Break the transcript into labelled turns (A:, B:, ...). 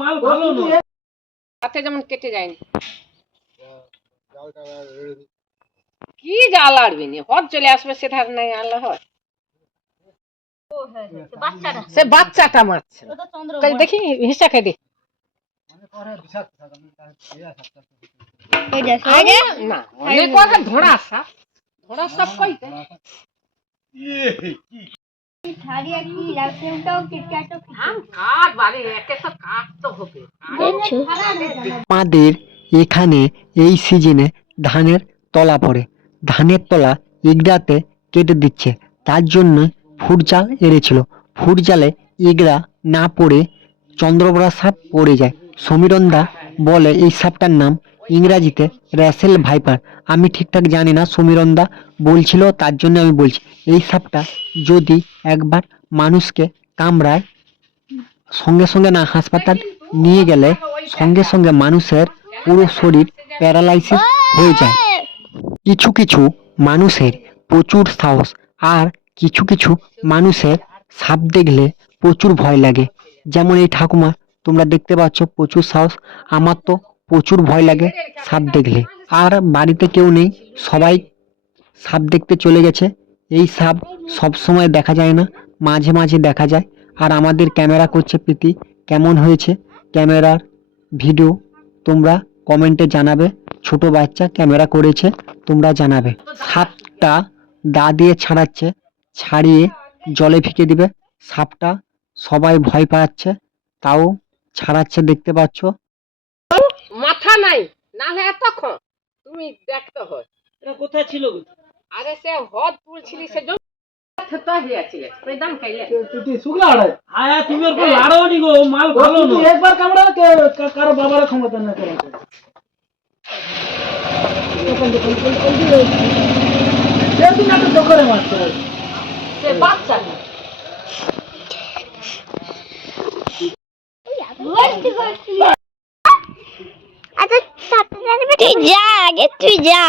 A: মাল ভালো নয়।
B: হাতে যেমন কেটে যায়নি কি জাল আড়বি নি হদ চলে আসবে সে ধার নাই আল্লাহ হয়
C: বাচ্চাটা
B: সে বাচ্চাটা মারছে। দেখি হিসা খেয়ে দে। না ধরা সাপ। ধরা সাপ কইতে।
D: আমাদের এখানে এই সিজনে ধানের তলা পড়ে। ধানের তলা ইগড়াতে কেটে দিচ্ছে। তার জন্য ফুট জাল এড়েছিল। ফুট জালে ইগড়া না পড়ে চন্দ্রবড়া সাপ পড়ে যায়। সমীরন্দা বলে এই সাপটার নাম ইংরাজিতে র্যাসেল ভাইপার, আমি ঠিকঠাক জানি না সমীরন্দা, বলছিল তার জন্য আমি বলছি। এই সাপটা যদি একবার মানুষকে কামড়ায়, সঙ্গে সঙ্গে না হাসপাতাল নিয়ে গেলে সঙ্গে সঙ্গে মানুষের পুরো শরীর প্যারালাইসিস হয়ে যায়। কিছু কিছু মানুষের প্রচুর সাহস আর কিছু কিছু মানুষের সাপ দেখলে প্রচুর ভয় লাগে। যেমন এই ঠাকুমা, তোমরা দেখতে পাচ্ছ প্রচুর সাহস। আমার তো প্রচুর ভয় লাগে সাপ দেখলে। আর বাড়িতে কেউ নেই, সবাই সাপ দেখতে চলে গেছে। এই সাপ সব সময় দেখা যায় না, মাঝে মাঝে দেখা যায়। আর আমাদের ক্যামেরা করছে প্রীতি, কেমন হয়েছে ক্যামেরার ভিডিও? তোমরা কমেন্টে জানাবে, ছোট বাচ্চা ক্যামেরা করেছে, তোমরা জানাবে। সাপটা দা দিয়ে ছাড়াচ্ছে, ছাড়িয়ে জলে ফেঁকে দিবে। সাপটা সবাই ভয় পাচ্ছে, তাও ছাড়াচ্ছে, দেখতে পাচ্ছ?
B: নাই না হলে এতক্ষণ তুমি দেখতে হয়।
A: এটা কোথায় ছিল গো?
B: আরে সে হদ তুলছিলি সে
A: একবার কামড়া কারও বাবার ক্ষমতা না। করে
B: বাচ্চা
C: আচ্ছা তুই যা আগে তুই যা